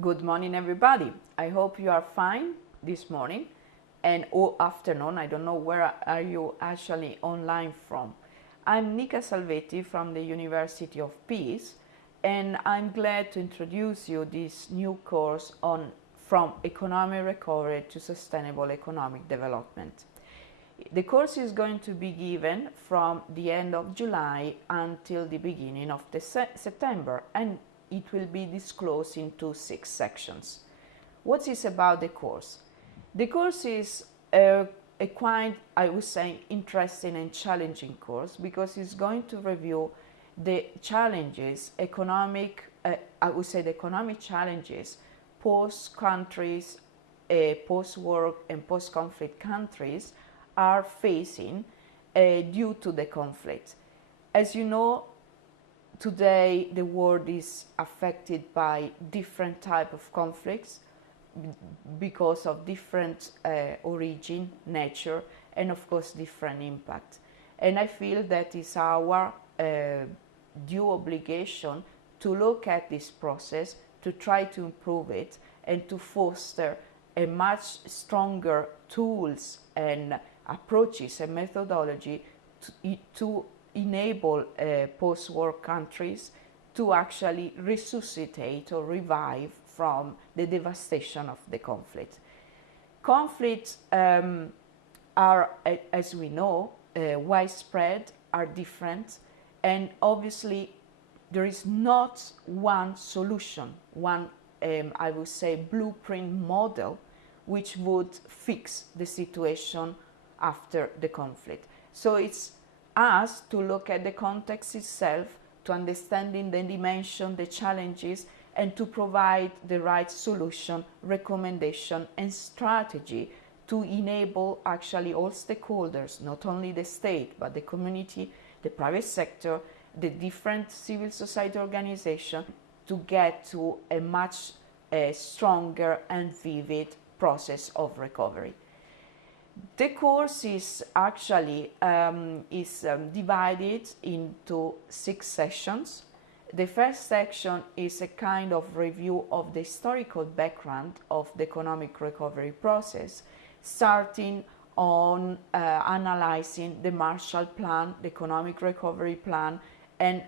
Good morning, everybody. I hope you are fine this morning and or afternoon. I don't know where are you actually online from. I'm Nika Salvetti from the University of Peace, and I'm glad to introduce you this new course on From Economic Recovery to Sustainable Economic Development. The course is going to be given from the end of July until the beginning of September, and it will be disclosed into 6 sections. What is about the course? The course is a quite, I would say, interesting and challenging course because it's going to review the challenges, I would say the economic challenges post-countries, post-war and post-conflict countries are facing due to the conflict. As you know, today the world is affected by different types of conflicts because of different origin, nature, and of course different impact. And I feel that it's our due obligation to look at this process, to try to improve it, and to foster a much stronger tools and approaches and methodology to enable post-war countries to actually resuscitate or revive from the devastation of the conflict. Conflicts are, as we know, widespread, are different, and obviously there is not one solution, one, I would say, blueprint model which would fix the situation after the conflict. So it's us to look at the context itself, to understanding the dimension, the challenges, and to provide the right solution, recommendation, and strategy to enable actually all stakeholders, not only the state, but the community, the private sector, the different civil society organizations, to get to a much stronger and vivid process of recovery. The course is actually divided into 6 sessions. The first section is a kind of review of the historical background of the economic recovery process, starting on analyzing the Marshall Plan, the economic recovery plan, and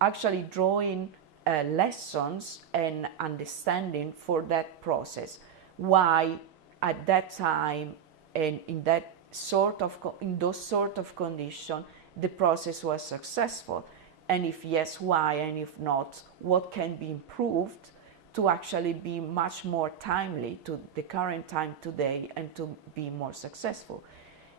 actually drawing lessons and understanding for that process. Why at that time and in those sort of conditions the process was successful, and if yes, why, and if not, what can be improved to actually be much more timely to the current time today and to be more successful.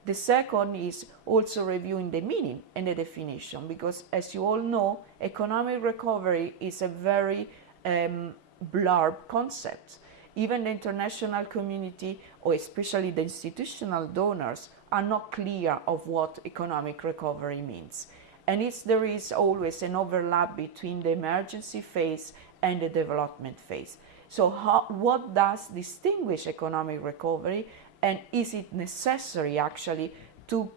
The second is also reviewing the meaning and the definition, because as you all know, economic recovery is a very blurb concept. Even the international community, or especially the institutional donors, are not clear of what economic recovery means. And there is always an overlap between the emergency phase and the development phase. So what does distinguish economic recovery, and is it necessary actually to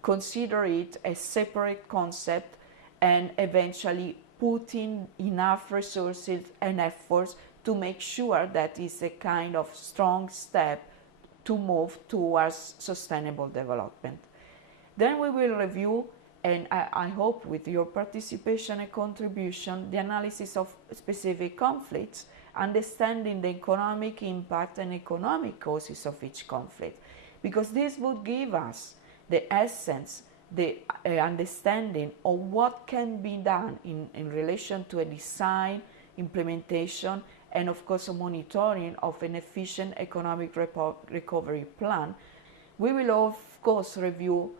consider it a separate concept and eventually putting enough resources and efforts to make sure that it's a kind of strong step to move towards sustainable development. Then we will review, and I hope with your participation and contribution, the analysis of specific conflicts, understanding the economic impact and economic causes of each conflict, because this would give us the essence, the understanding of what can be done in relation to a design, implementation, and of course a monitoring of an efficient economic recovery plan. We will of course review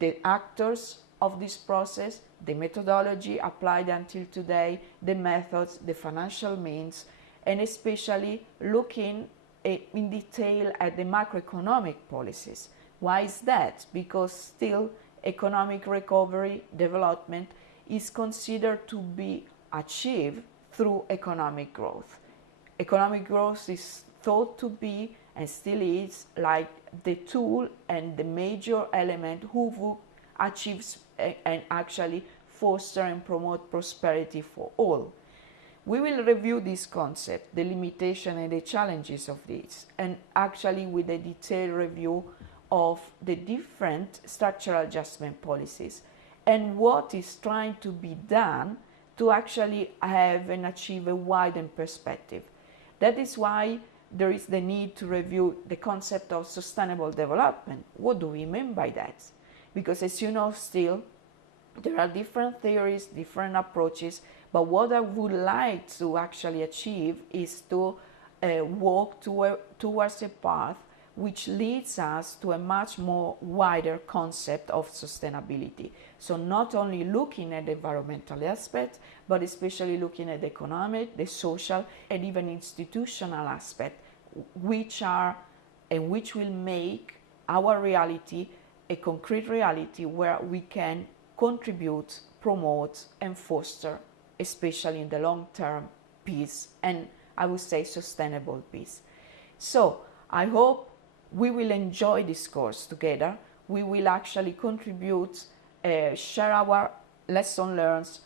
the actors of this process, the methodology applied until today, the methods, the financial means, and especially looking in detail at the macroeconomic policies. Why is that? Because still economic recovery, development is considered to be achieved through economic growth. Economic growth is thought to be, and still is, like the tool and the major element who achieves and actually foster and promote prosperity for all. We will review this concept, the limitation and the challenges of this, and actually with a detailed review of the different structural adjustment policies and what is trying to be done to actually have and achieve a widened perspective. That is why there is the need to review the concept of sustainable development. What do we mean by that? Because as you know, still, there are different theories, different approaches, but what I would like to actually achieve is to walk towards a path which leads us to a much more wider concept of sustainability. So not only looking at the environmental aspect, but especially looking at the economic, the social, and even institutional aspect, which will make our reality a concrete reality where we can contribute, promote, and foster, especially in the long term, peace, and I would say sustainable peace. So I hope we will enjoy this course together. We will actually contribute, share our lesson learned,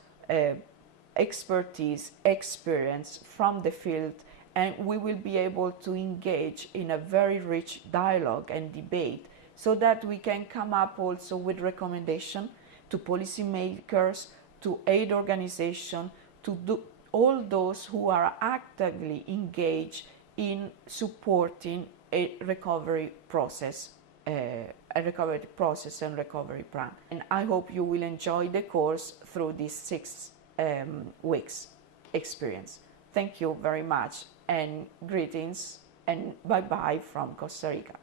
expertise, experience from the field, and we will be able to engage in a very rich dialogue and debate so that we can come up also with recommendations to policymakers, to aid organizations, to do all those who are actively engaged in supporting a recovery process and recovery plan. And I hope you will enjoy the course through this 6 weeks experience. Thank you very much, and greetings, and bye-bye from Costa Rica.